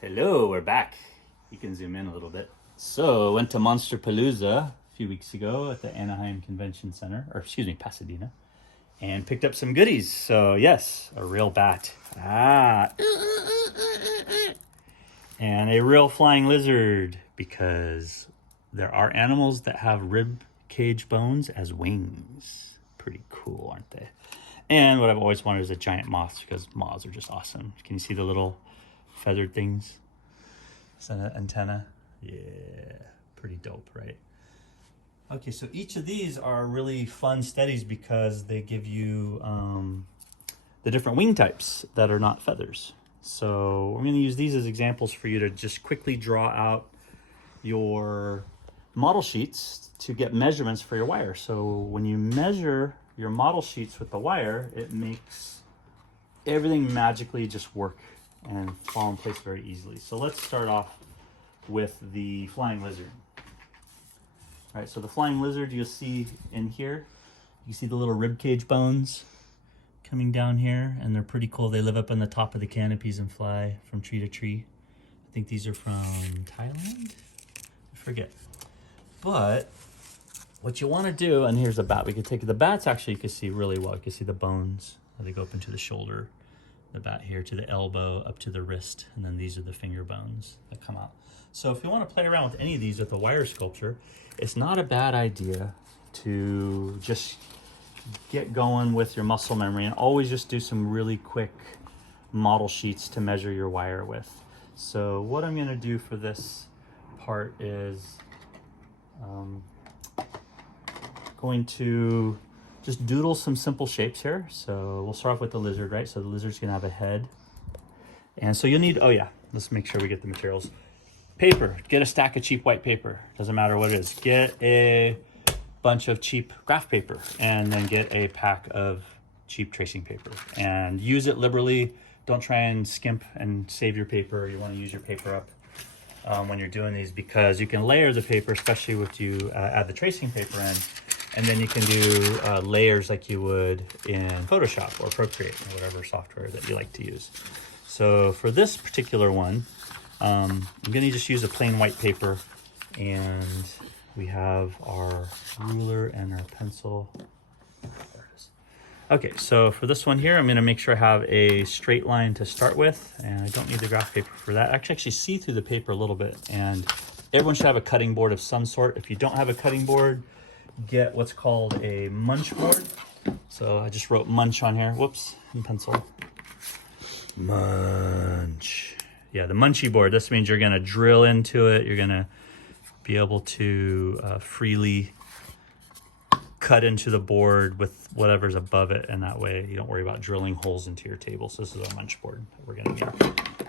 Hello, we're back. You can zoom in a little bit. So, went to Monster Palooza a few weeks ago at the Anaheim Convention Center, or excuse me, Pasadena, and picked up some goodies. So, yes, a real bat. And a real flying lizard, because there are animals that have rib cage bones as wings. Pretty cool, aren't they? And what I've always wanted is a giant moth, because moths are just awesome. Can you see the little feathered things? Is that an antenna? Yeah, pretty dope, right? Okay, so each of these are really fun studies because they give you the different wing types that are not feathers. So I'm going to use these as examples for you to just quickly draw out your model sheets to get measurements for your wire. So when you measure your model sheets with the wire, it makes everything magically just work and fall in place very easily. So let's start off with the flying lizard. All right, so the flying lizard, you'll see in here, you see the little rib cage bones coming down here, and they're pretty cool. They live up on the top of the canopies and fly from tree to tree. I think these are from Thailand? I forget. But what you want to do, and here's the bat. We could take the bats, actually you can see really well. You can see the bones. They go up into the shoulder, the bat here to the elbow, up to the wrist, and then these are the finger bones that come out. So if you want to play around with any of these with a wire sculpture, it's not a bad idea to just get going with your muscle memory and always just do some really quick model sheets to measure your wire with. So what I'm going to do for this part is going to just doodle some simple shapes here. So we'll start off with the lizard, right? So the lizard's gonna have a head. And so you'll need, oh yeah, let's make sure we get the materials. Paper, get a stack of cheap white paper. Doesn't matter what it is. Get a bunch of cheap graph paper, and then get a pack of cheap tracing paper. And use it liberally. Don't try and skimp and save your paper. You wanna use your paper up when you're doing these, because you can layer the paper, especially if you add the tracing paper in. And then you can do layers like you would in Photoshop or Procreate or whatever software that you like to use. So for this particular one, I'm gonna just use a plain white paper, and we have our ruler and our pencil. There it is. Okay, so for this one here, I'm gonna make sure I have a straight line to start with, and I don't need the graph paper for that. I can actually see through the paper a little bit, and everyone should have a cutting board of some sort. If you don't have a cutting board, get what's called a munch board. So I just wrote munch on here, whoops, in pencil. Munch. Yeah, the munchy board. This means you're gonna drill into it. You're gonna be able to freely cut into the board with whatever's above it, and that way you don't worry about drilling holes into your table. So this is a munch board that we're gonna need.